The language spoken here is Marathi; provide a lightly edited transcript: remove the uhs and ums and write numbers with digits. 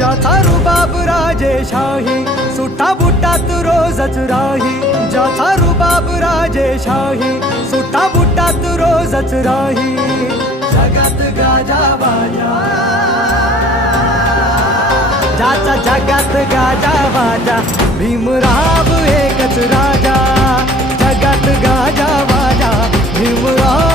ज्याचा रुबाब राजेशाही, सुटा बुटात रोजच राही. ज्याचा रुबाब राजेशाही, सुटा बुटात रोजच राही. जगात गाजा बाजा, ज्याचा जगात गाजा बाजा, भीमराव एकच राजा. जगात गाजा बाजा, भीमराव